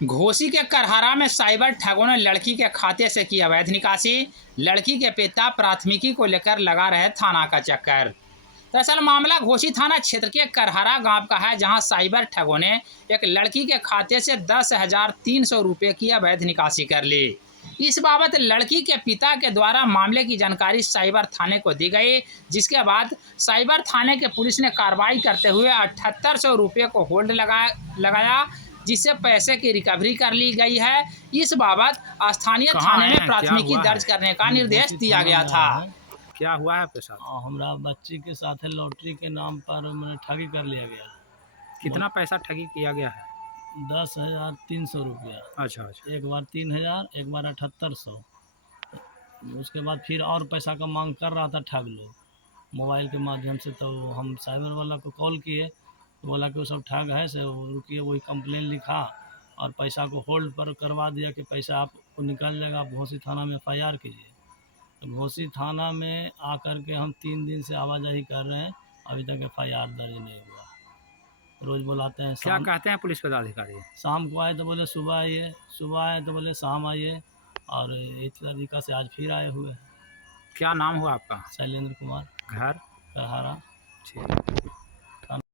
घोसी के करहरा में साइबर ठगों ने लड़की के खाते से की अवैध निकासी। लड़की के पिता प्राथमिकी को लेकर लगा रहे थाना का चक्कर। दरअसल मामला घोसी थाना क्षेत्र के करहरा गांव का है, जहां साइबर ठगों ने एक लड़की के खाते से 10,300 रुपये की अवैध निकासी कर ली। इस बाबत लड़की के पिता के द्वारा मामले की जानकारी साइबर थाने को दी गई, जिसके बाद साइबर थाने के पुलिस ने कार्रवाई करते हुए 7800 रुपये को होल्ड लगाया, जिससे पैसे की रिकवरी कर ली गई है। इस बाबत स्थानीय थाने में प्राथमिकी दर्ज करने का निर्देश दिया गया था। क्या हुआ है आपके साथ? हमरा बच्ची के साथ है, लॉटरी के नाम पर मैंने ठगी कर लिया गया। कितना पैसा ठगी किया गया है? 10,300 रुपया। अच्छा अच्छा। एक बार 3,000, एक बार 7800। उसके बाद फिर और पैसा का मांग कर रहा था ठग लोग मोबाइल के माध्यम से। तो हम साइबर वाला को कॉल किए, तो बोला कि वो सब ठग है, से रुकिए, वही कंप्लेन लिखा और पैसा को होल्ड पर करवा दिया कि पैसा आपको निकल जाएगा, आप घोसी थाना में FIR कीजिए। तो घोसी थाना में आकर के हम 3 दिन से आवाजाही कर रहे हैं, अभी तक FIR दर्ज नहीं हुआ। रोज़ बुलाते हैं, क्या कहते हैं पुलिस पदाधिकारी? शाम को आए तो बोले सुबह आइए, सुबह आए तो बोले शाम आइए, और इस तरीक़ा से आज फिर आए हुए हैं। क्या नाम हुआ आपका? शैलेंद्र कुमार, घर? करहरा। ठीक।